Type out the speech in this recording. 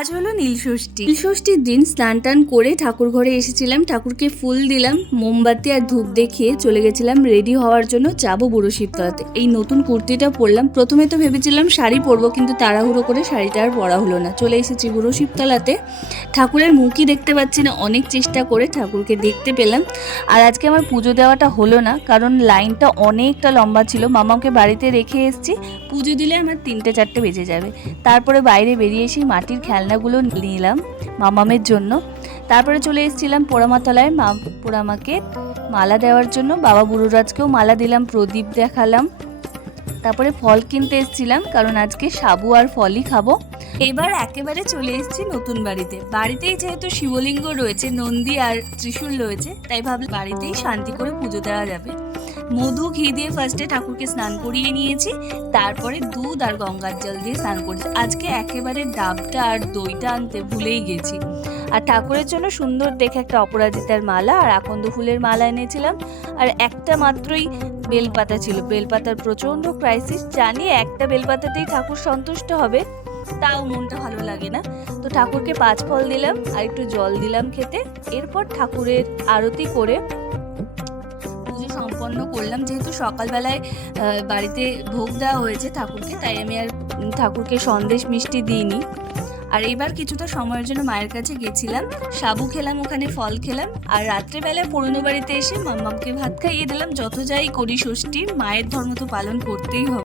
আজ হলো নীলষষ্ঠী। নীলষষ্ঠীর দিন স্নান টান করে ঠাকুর ঘরে এসেছিলাম, ঠাকুরকে ফুল দিলাম, মোমবাতি আর ধূপ দেখিয়ে চলে গেছিলাম রেডি হওয়ার জন্য, যাবো বুড়ো শিবতলাতে। এই নতুন কুর্তিটা পরলাম, প্রথমে তো ভেবেছিলাম শাড়ি পরবো, কিন্তু তাড়াহুড়ো করে শাড়িটা আর পরা হলো না। চলে এসেছি বুড়ো শিবতলাতে, ঠাকুরের মুখই দেখতে পাচ্ছি না, অনেক চেষ্টা করে ঠাকুরকে দেখতে পেলাম। আর আজকে আমার পুজো দেওয়াটা হলো না, কারণ লাইনটা অনেকটা লম্বা ছিল। মামাকে বাড়িতে রেখে এসেছি, পুজো দিলে আমার 3-4 বেজে যাবে। তারপরে বাইরে বেরিয়ে এসে মাটির খেলনাগুলো নিলাম মামামের জন্য। তারপরে চলে এসেছিলাম পোড়ামাতলায় পোড়ামাকে মালা দেওয়ার জন্য। বাবা বুড়োরাজকেও মালা দিলাম, প্রদীপ দেখালাম। তারপরে ফল কিনতে এসেছিলাম, কারণ আজকে সাবু আর ফলই খাবো। এবার একেবারে চলে এসেছি নতুন বাড়িতেই যেহেতু শিবলিঙ্গ রয়েছে, নন্দী আর ত্রিশূল রয়েছে, তাই ভাবলাম বাড়িতেই শান্তি করে পুজো দেওয়া যাবে। মধু ঘি দিয়ে ফার্স্টে ঠাকুরকে স্নান করিয়ে নিয়েছি, তারপরে দুধ আর গঙ্গার জল দিয়ে স্নান করেছি। আজকে একেবারে ডাবটা আর দইটা আনতে ভুলেই গেছি। আর ঠাকুরের জন্য সুন্দর দেখে একটা অপরাজিতার মালা আর আকন্দ ফুলের মালা এনেছিলাম। আর একটা মাত্রই বেলপাতা ছিল, বেলপাতার প্রচণ্ড ক্রাইসিস। জানি একটা বেলপাতাতেই ঠাকুর সন্তুষ্ট হবে, তাও মনটা ভালো লাগে না। তো ঠাকুরকে 5 ফল দিলাম আর একটু জল দিলাম খেতে। এরপর ঠাকুরের আরতি করে পুজো সম্পন্ন করলাম। যেহেতু সকালবেলায় বাড়িতে ভোগ দেওয়া হয়েছে ঠাকুরকে, তাই আমি আর ঠাকুরকে সন্দেশ মিষ্টি দিইনি। আর এইবার কিছুটা সময়ের জন্য মায়ের কাছে গেছিলাম, সাবু খেলাম, ওখানে ফল খেলাম। আর রাত্রেবেলায় পুরনো বাড়িতে এসে মাম্মামকে ভাত খাইয়ে দিলাম। যত যাই করি ষষ্ঠী, মায়ের ধর্ম তো পালন করতেই হবে।